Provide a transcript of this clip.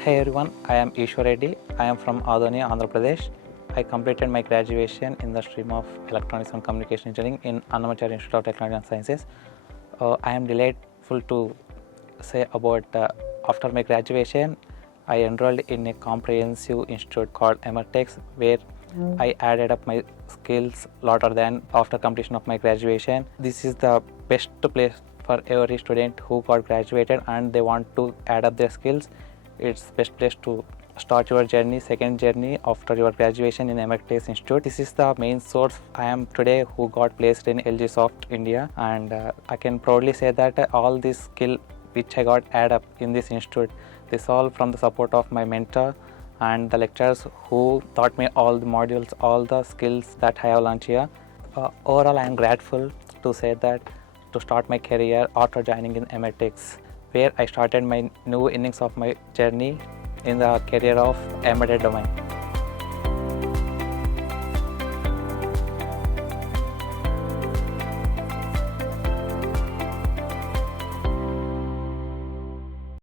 Hey everyone, I am Eshwar Reddy. I am from Adoni, Andhra Pradesh. I completed my graduation in the stream of Electronics and Communication Engineering in Emertxe Institute of Technology and Sciences. I am delightful to say about after my graduation, I enrolled in a comprehensive institute called Emertxe, where I added up my skills later than after completion of my graduation. This is the best place for every student who got graduated and they want to add up their skills. It's best place to start your journey, second journey after your graduation in Emertxe Institute. This is the main source I am today who got placed in LG Soft India, and I can proudly say that all this skill which I got add up in this institute, this all from the support of my mentor and the lecturers who taught me all the modules, all the skills that I have learned here. Overall, I am grateful to say that to start my career after joining in Emertxe, where I started my new innings of my journey in the career of embedded domain.